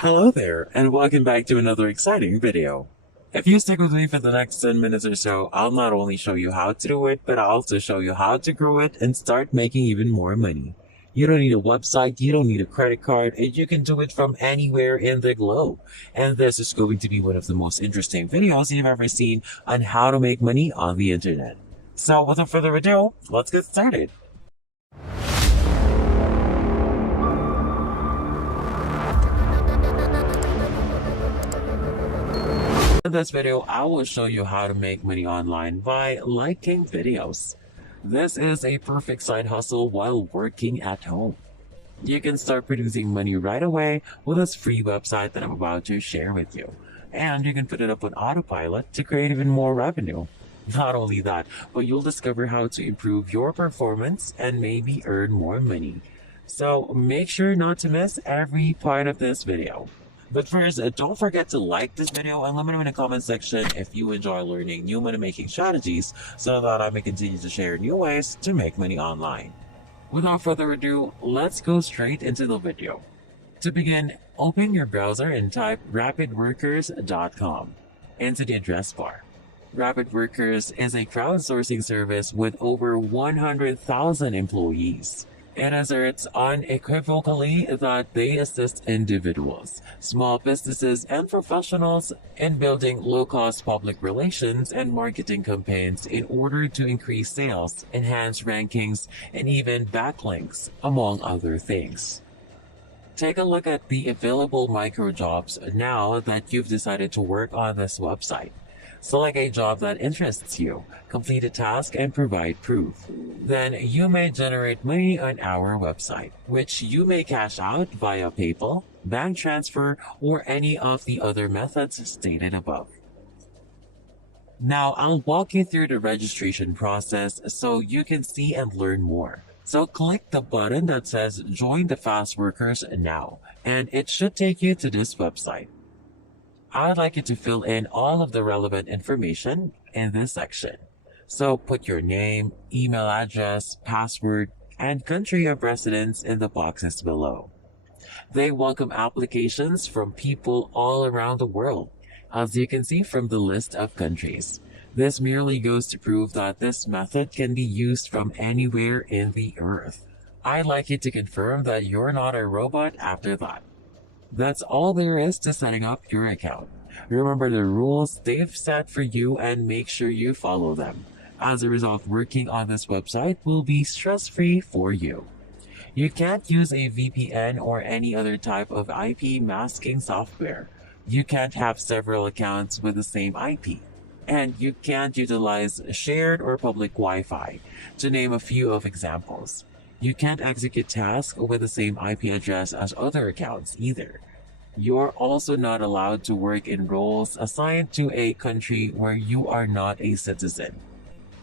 Hello there, and welcome back to another exciting video. If you stick with me for the next 10 minutes or so, I'll not only show you how to do it, but I'll also show you how to grow it and start making even more money. You don't need a website, you don't need a credit card, and you can do it from anywhere in the globe. And this is going to be one of the most interesting videos you've ever seen on how to make money on the internet. So without further ado, let's get started. In this video, I will show you how to make money online by liking videos. This is a perfect side hustle while working at home. You can start producing money right away with this free website that I'm about to share with you. And you can put it up on autopilot to create even more revenue. Not only that, but you'll discover how to improve your performance and maybe earn more money. So make sure not to miss every part of this video. But first, don't forget to like this video and let me know in the comment section if you enjoy learning new money making strategies so that I may continue to share new ways to make money online. Without further ado, let's go straight into the video. To begin, open your browser and type rapidworkers.com into the address bar. RapidWorkers is a crowdsourcing service with over 100,000 employees. It asserts unequivocally that they assist individuals, small businesses, and professionals in building low-cost public relations and marketing campaigns in order to increase sales, enhance rankings, and even backlinks, among other things. Take a look at the available micro jobs now that you've decided to work on this website. Select a job that interests you, complete a task, and provide proof. Then you may generate money on our website, which you may cash out via PayPal, bank transfer, or any of the other methods stated above. Now I'll walk you through the registration process so you can see and learn more. So click the button that says Join the Fast Workers now, and it should take you to this website. I'd like you to fill in all of the relevant information in this section. So put your name, email address, password, and country of residence in the boxes below. They welcome applications from people all around the world, as you can see from the list of countries. This merely goes to prove that this method can be used from anywhere in the earth. I'd like you to confirm that you're not a robot after that. That's all there is to setting up your account. Remember the rules they've set for you and make sure you follow them. As a result, working on this website will be stress-free for you. You can't use a VPN or any other type of IP masking software. You can't have several accounts with the same IP. And you can't utilize shared or public Wi-Fi, to name a few of examples. You can't execute tasks with the same IP address as other accounts either. You're also not allowed to work in roles assigned to a country where you are not a citizen.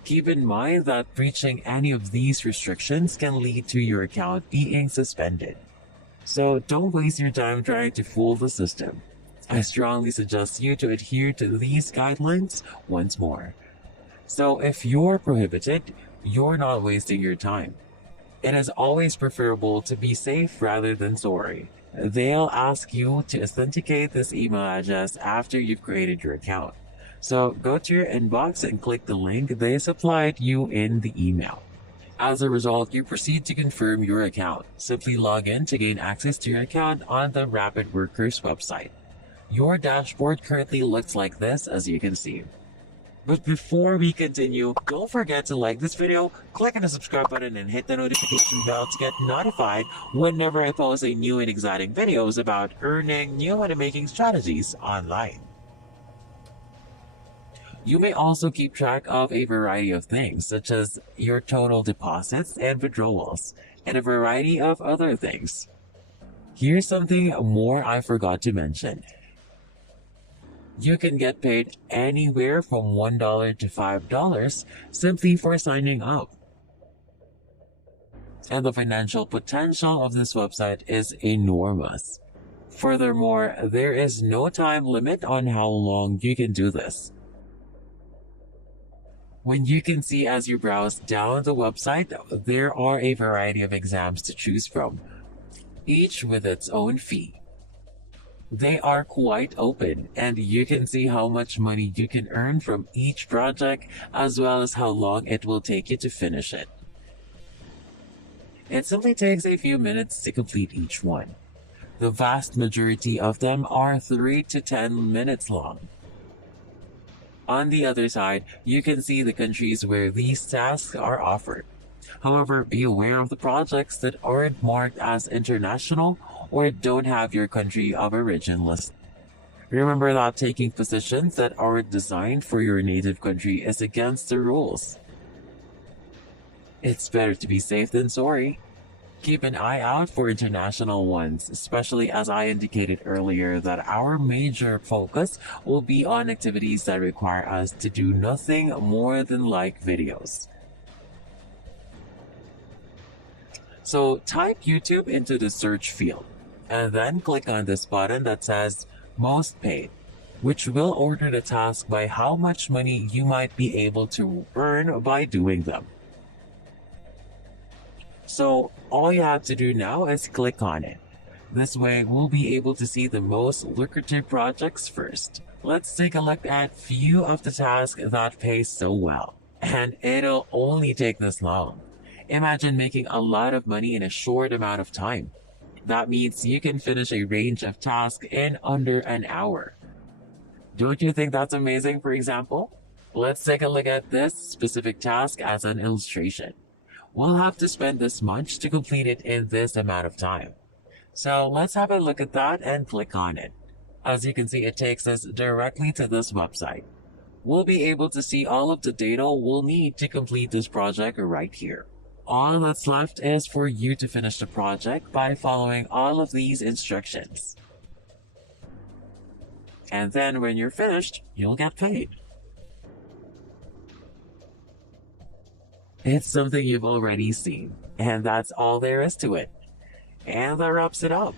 Keep in mind that breaching any of these restrictions can lead to your account being suspended. So don't waste your time trying to fool the system. I strongly suggest you to adhere to these guidelines once more. So if you're prohibited, you're not wasting your time. It is always preferable to be safe rather than sorry. They'll ask you to authenticate this email address after you've created your account. So go to your inbox and click the link they supplied you in the email. As a result, you proceed to confirm your account. Simply log in to gain access to your account on the RapidWorkers website. Your dashboard currently looks like this, as you can see. But before we continue, don't forget to like this video, click on the subscribe button, and hit the notification bell to get notified whenever I post a new and exciting videos about earning new money making strategies online. You may also keep track of a variety of things, such as your total deposits and withdrawals, and a variety of other things. Here's something more I forgot to mention. You can get paid anywhere from $1 to $5 simply for signing up. And the financial potential of this website is enormous. Furthermore, there is no time limit on how long you can do this. When you can see as you browse down the website, there are a variety of exams to choose from, each with its own fee. They are quite open, and you can see how much money you can earn from each project, as well as how long it will take you to finish it. It simply takes a few minutes to complete each one. The vast majority of them are 3 to 10 minutes long. On the other side, you can see the countries where these tasks are offered. However, be aware of the projects that aren't marked as international or don't have your country of origin listed. Remember that taking positions that aren't designed for your native country is against the rules. It's better to be safe than sorry. Keep an eye out for international ones, especially as I indicated earlier that our major focus will be on activities that require us to do nothing more than like videos. So type YouTube into the search field and then click on this button that says Most Paid, which will order the task by how much money you might be able to earn by doing them. So all you have to do now is click on it. This way we'll be able to see the most lucrative projects first. Let's take a look at few of the tasks that pay so well. And it'll only take this long. Imagine making a lot of money in a short amount of time. That means you can finish a range of tasks in under an hour. Don't you think that's amazing, for example? Let's take a look at this specific task as an illustration. We'll have to spend this much to complete it in this amount of time. So let's have a look at that and click on it. As you can see, it takes us directly to this website. We'll be able to see all of the data we'll need to complete this project right here. All that's left is for you to finish the project by following all of these instructions. And then when you're finished, you'll get paid. It's something you've already seen, and that's all there is to it. And that wraps it up.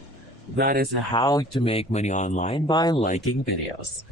That is how to make money online by liking videos.